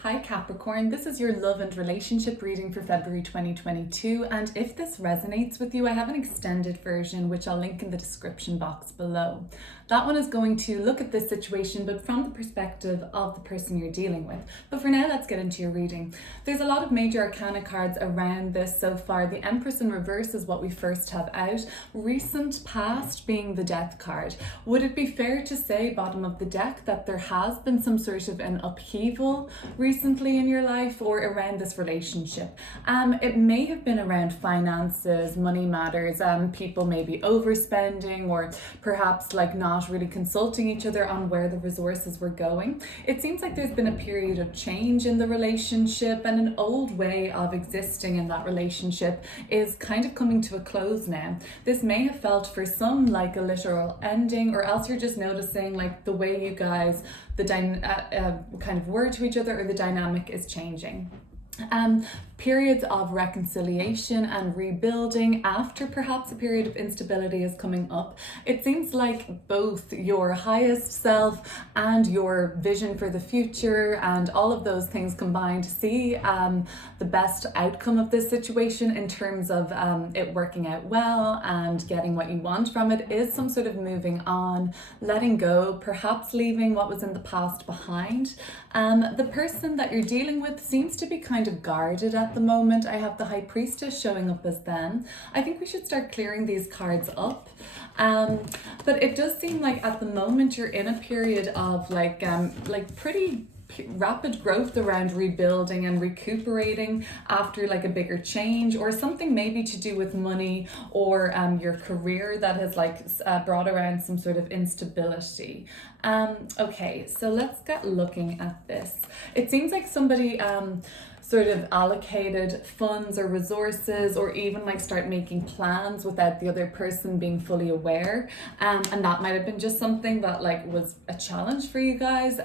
Hi Capricorn, this is your love and relationship reading for February 2022, and if this resonates with you, I have an extended version which I'll link in the description box below. That one is going to look at this situation but from the perspective of the person you're dealing with. But for now, let's get into your reading. There's a lot of major arcana cards around this so far. The Empress in reverse is what we first have out. Recent past being the Death card. Would it be fair to say, bottom of the deck, that there has been some sort of an upheaval recently in your life or around this relationship? It may have been around finances, money matters, people maybe overspending or perhaps like not really consulting each other on where the resources were going. It seems like there's been a period of change in the relationship, and an old way of existing in that relationship is kind of coming to a close now. This may have felt for some like a literal ending, or else you're just noticing like the way you guys kind of were to each other, or the dynamic is changing. Periods of reconciliation and rebuilding after perhaps a period of instability is coming up. It seems like both your highest self and your vision for the future and all of those things combined see the best outcome of this situation in terms of it working out well and getting what you want from it is some sort of moving on, letting go, perhaps leaving what was in the past behind. The person that you're dealing with seems to be kind of guarded at the moment. I have the High Priestess showing up as them. I think we should start clearing these cards up. But it does seem like at the moment you're in a period of like pretty rapid growth around rebuilding and recuperating after like a bigger change, or something maybe to do with money or your career that has brought around some sort of instability. Okay, so let's get looking at this. It seems like somebody sort of allocated funds or resources, or even like start making plans without the other person being fully aware, and that might have been just something that like was a challenge for you guys,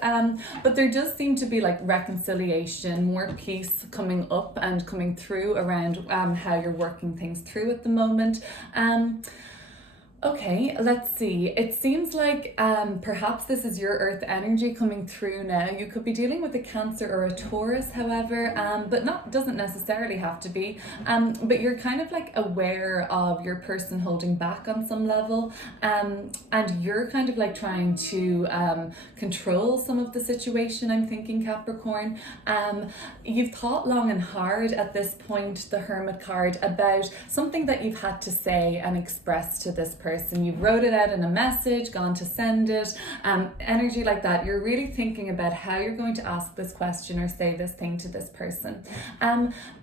but there does seem to be like reconciliation, more peace coming up and coming through around how you're working things through at the moment. Okay, let's see. It seems like perhaps this is your earth energy coming through now. You could be dealing with a Cancer or a Taurus, however, but doesn't necessarily have to be. But you're kind of like aware of your person holding back on some level, and you're kind of like trying to control some of the situation, I'm thinking, Capricorn. You've thought long and hard at this point, the Hermit card, about something that you've had to say and express to this person. You wrote it out in a message, gone to send it, energy like that. You're really thinking about how you're going to ask this question or say this thing to this person.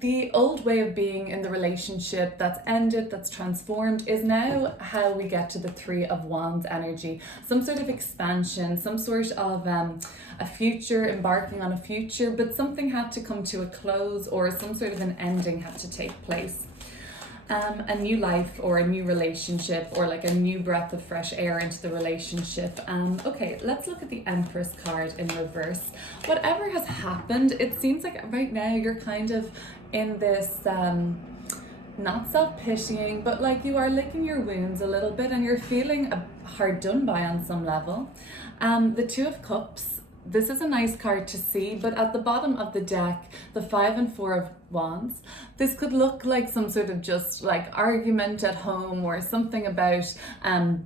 The old way of being in the relationship that's ended, that's transformed, is now how we get to the Three of Wands energy. Some sort of expansion, some sort of a future, embarking on a future, but something had to come to a close, or some sort of an ending had to take place. A new life or a new relationship, or like a new breath of fresh air into the relationship. Okay, let's look at the Empress card in reverse. Whatever has happened, it seems like right now you're kind of in this not self-pitying, but like you are licking your wounds a little bit, and you're feeling hard done by on some level. The Two of Cups, this is a nice card to see, but at the bottom of the deck, the Five and Four of Wands, this could look like some sort of just like argument at home, or something about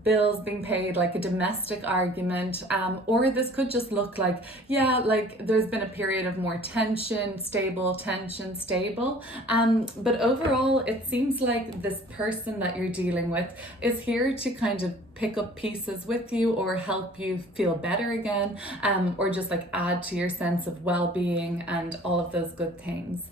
bills being paid, like a domestic argument, or this could just look like, yeah, like there's been a period of more tension, stable, but overall it seems like this person that you're dealing with is here to kind of pick up pieces with you, or help you feel better again, or just like add to your sense of well-being and all of those good things.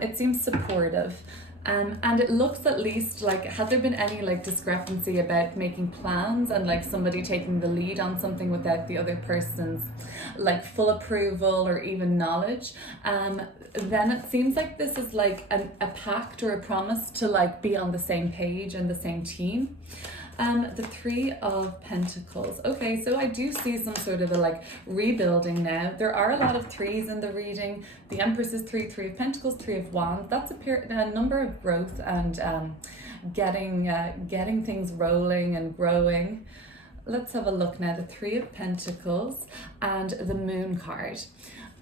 It seems supportive. And it looks, at least, like, had there been any like discrepancy about making plans and like somebody taking the lead on something without the other person's like full approval or even knowledge, then it seems like this is like a pact or a promise to like be on the same page and the same team. The Three of Pentacles. Okay, so I do see some sort of a like rebuilding now. There are a lot of threes in the reading. The Empress is three, Three of Pentacles, Three of Wands. That's a number of growth and getting things rolling and growing. let's have a look now. The Three of Pentacles and the Moon card.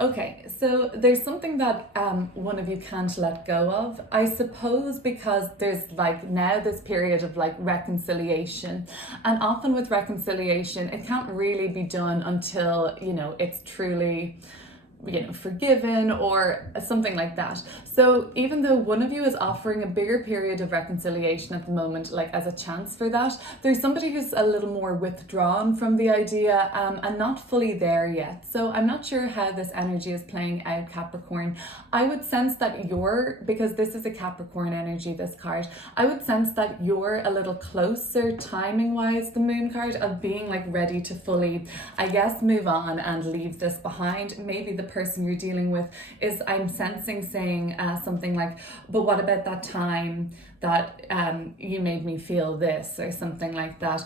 Okay, so there's something that one of you can't let go of, I suppose, because there's like now this period of like reconciliation, and often with reconciliation it can't really be done until, you know, it's truly, you know, forgiven or something like that. So even though one of you is offering a bigger period of reconciliation at the moment, like as a chance for that, there's somebody who's a little more withdrawn from the idea and not fully there yet. So I'm not sure how this energy is playing out, Capricorn. I would sense that because this is a Capricorn energy, this card, I would sense that you're a little closer timing wise, the Moon card, of being like ready to fully, I guess, move on and leave this behind. Maybe the person you're dealing with is, I'm sensing, saying something like, but what about that time that you made me feel this, or something like that.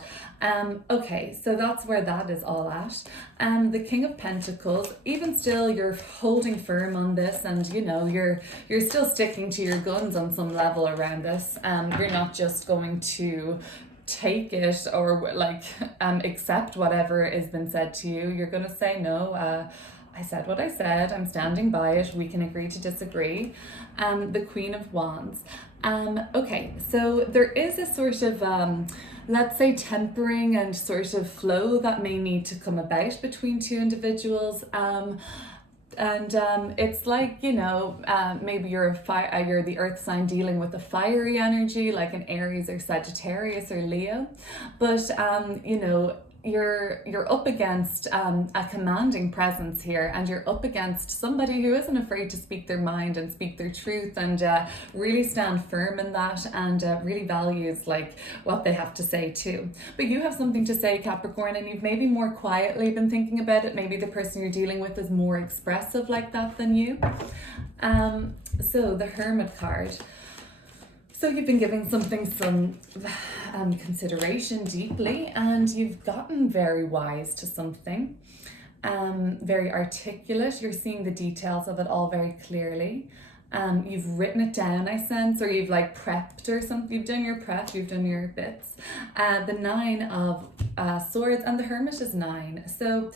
Okay, so that's where that is all at. The King of Pentacles, even still you're holding firm on this, and you know you're still sticking to your guns on some level around this. You're not just going to take it or like accept whatever has been said to you. You're going to say no. I said what I said, I'm standing by it, we can agree to disagree. The Queen of Wands. Okay, so there is a sort of, let's say, tempering and sort of flow that may need to come about between two individuals. It's like, you know, maybe you're you're the earth sign dealing with a fiery energy, like an Aries or Sagittarius or Leo. But, you know, you're up against a commanding presence here, and you're up against somebody who isn't afraid to speak their mind and speak their truth, and really stand firm in that, and really values like what they have to say too. But you have something to say, Capricorn, and you've maybe more quietly been thinking about it. Maybe the person you're dealing with is more expressive like that than you. So the Hermit card. So you've been giving something some consideration deeply, and you've gotten very wise to something, very articulate. You're seeing the details of it all very clearly. You've written it down, I sense, or you've like prepped or something. You've done your prep, you've done your bits. The Nine of Swords, and the Hermit is 9. So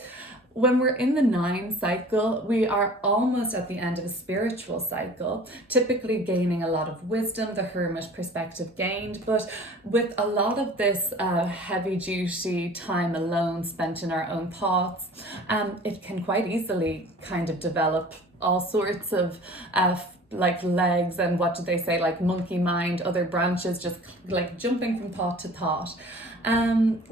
when we're in the 9 cycle, we are almost at the end of a spiritual cycle, typically gaining a lot of wisdom, the Hermit perspective gained, but with a lot of this heavy duty time alone spent in our own thoughts, it can quite easily kind of develop all sorts of like legs, and what do they say, like monkey mind, other branches, just like jumping from thought to thought. And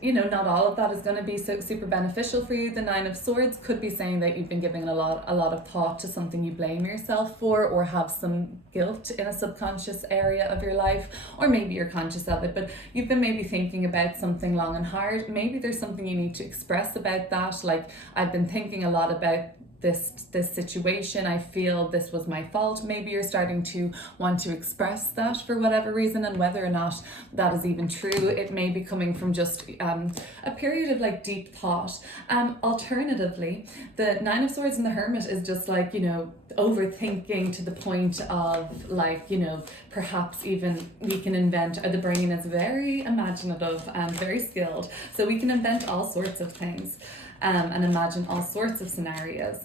you know, not all of that is going to be so super beneficial for you. The Nine of Swords could be saying that you've been giving a lot of thought to something you blame yourself for, or have some guilt in a subconscious area of your life, or maybe you're conscious of it, but you've been maybe thinking about something long and hard. Maybe there's something you need to express about that, like, I've been thinking a lot about this situation, I feel this was my fault. Maybe you're starting to want to express that for whatever reason, and whether or not that is even true, it may be coming from just a period of like deep thought. Alternatively, the Nine of Swords and the Hermit is just like, you know, overthinking to the point of like, you know, perhaps even we can invent, the brain is very imaginative and very skilled, so we can invent all sorts of things and imagine all sorts of scenarios.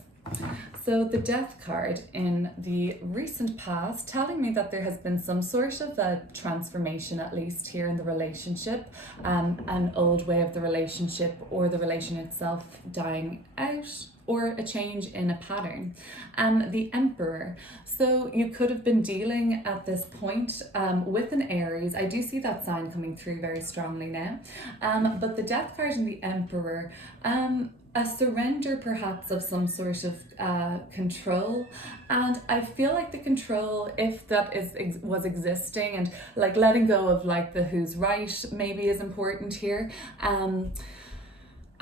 So the Death card in the recent past telling me that there has been some sort of a transformation, at least here in the relationship, an old way of the relationship or the relation itself dying out, or a change in a pattern. The Emperor. So you could have been dealing at this point with an Aries. I do see that sign coming through very strongly now. But the Death card and the Emperor, a surrender perhaps of some sort of control. And I feel like the control, if that was existing, and like letting go of like the who's right maybe is important here.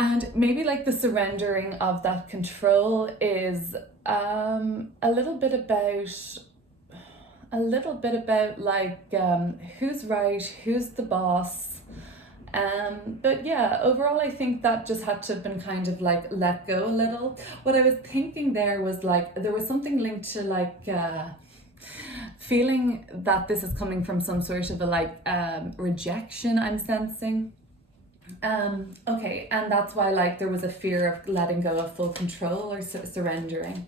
And maybe like the surrendering of that control is a little bit about like who's right, who's the boss. But yeah, overall I think that just had to have been kind of like let go a little. What I was thinking there was like there was something linked to like feeling that this is coming from some sort of a like rejection I'm sensing. Okay, and that's why like there was a fear of letting go of full control or surrendering.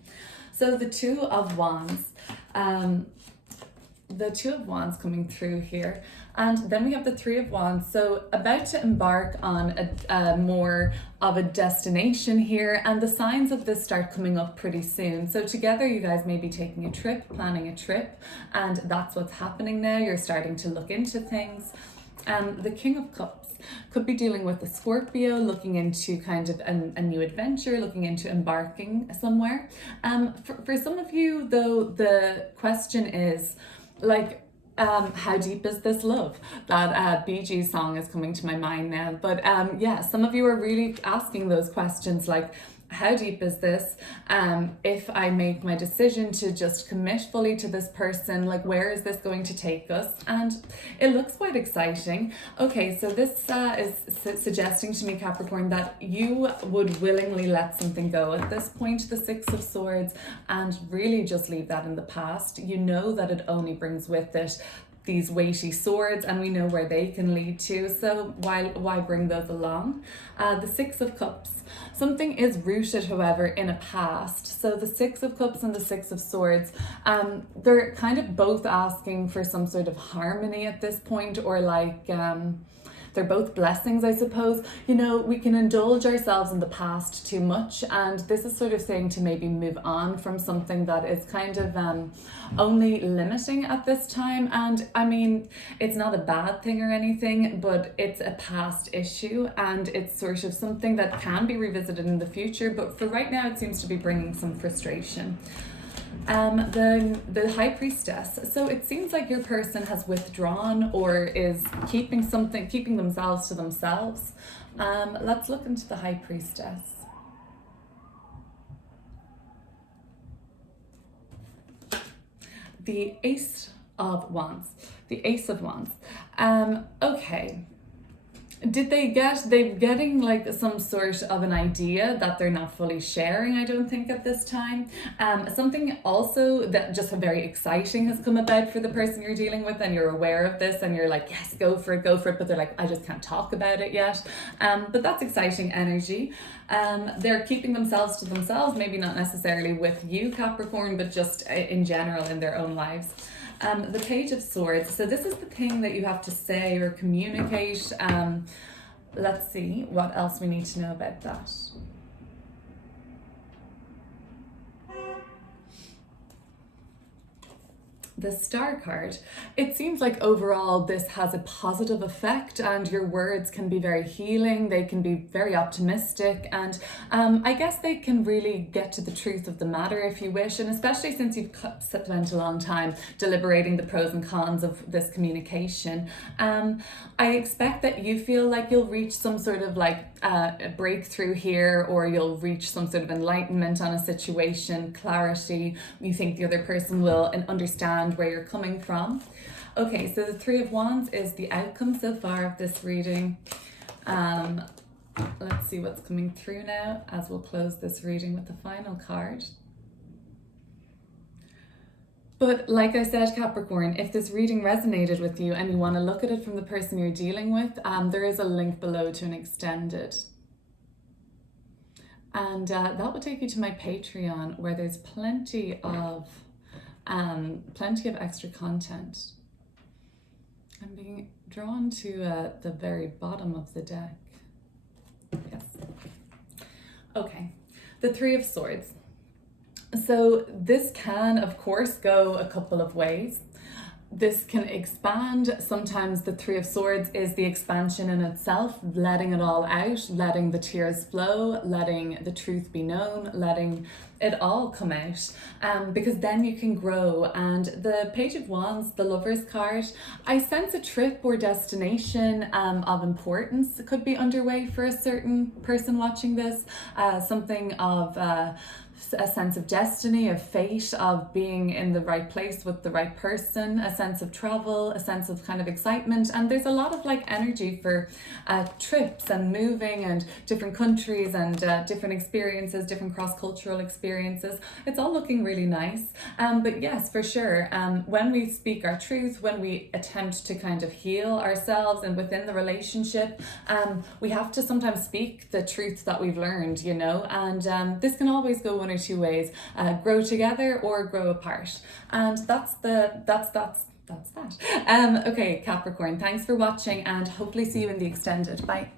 So the Two of Wands, the Two of Wands coming through here, and then we have the Three of Wands. So about to embark on a more of a destination here, and the signs of this start coming up pretty soon. So together you guys may be taking a trip, planning a trip, and that's what's happening now. You're starting to look into things. The King of Cups could be dealing with a Scorpio, looking into kind of a new adventure, looking into embarking somewhere. For some of you though, the question is like, how deep is this love? That Bee Gees song is coming to my mind now. But yeah, some of you are really asking those questions like, how deep is this? If I make my decision to just commit fully to this person, like where is this going to take us? And it looks quite exciting. Okay, so this is suggesting to me, Capricorn, that you would willingly let something go at this point, the Six of Swords, and really just leave that in the past. You know that it only brings with it these weighty swords, and we know where they can lead to, so why bring those along? The Six of Cups, something is rooted however in a past. So the Six of Cups and the Six of Swords, they're kind of both asking for some sort of harmony at this point, or like they're both blessings, I suppose. You know, we can indulge ourselves in the past too much, and this is sort of saying to maybe move on from something that is kind of only limiting at this time. And I mean, it's not a bad thing or anything, but it's a past issue, and it's sort of something that can be revisited in the future, but for right now it seems to be bringing some frustration. The High Priestess. So it seems like your person has withdrawn or is keeping themselves to themselves. Let's look into the High Priestess. The Ace of Wands. The Ace of Wands. Okay. They're getting like some sort of an idea that they're not fully sharing, I don't think, at this time. Something also that just very exciting has come about for the person you're dealing with, and you're aware of this and you're like, yes, go for it, but they're like, I just can't talk about it yet. But that's exciting energy. They're keeping themselves to themselves, maybe not necessarily with you, Capricorn, but just in general in their own lives. The Page of Swords. So this is the thing that you have to say or communicate. Let's see what else we need to know about that. The Star card. It seems like overall this has a positive effect, and your words can be very healing, they can be very optimistic, and I guess they can really get to the truth of the matter if you wish, and especially since you've spent a long time deliberating the pros and cons of this communication. I expect that you feel like you'll reach some sort of like a breakthrough here, or you'll reach some sort of enlightenment on a situation, clarity. You think the other person will understand where you're coming from. Okay, so the Three of Wands is the outcome so far of this reading. Let's see what's coming through now as we'll close this reading with the final card. But like I said, Capricorn, if this reading resonated with you and you want to look at it from the person you're dealing with, there is a link below to an extended. And that will take you to my Patreon, where there's plenty of extra content. I'm being drawn to the very bottom of the deck. Yes. Okay, the Three of Swords. So this can, of course, go a couple of ways. This can expand. Sometimes the Three of Swords is the expansion in itself, letting it all out, letting the tears flow, letting the truth be known, letting it all come out, because then you can grow. And the Page of Wands, the Lover's card, I sense a trip or destination of importance could be underway for a certain person watching this, something of a sense of destiny, of fate, of being in the right place with the right person, a sense of travel, a sense of kind of excitement. And there's a lot of like energy for trips and moving and different countries and different experiences, different cross-cultural experiences. It's all looking really nice. But yes, for sure, when we speak our truth, when we attempt to kind of heal ourselves and within the relationship, we have to sometimes speak the truth that we've learned, you know, and this can always go one or two ways, grow together or grow apart. And that's that. Okay, Capricorn, thanks for watching and hopefully see you in the extended. Bye.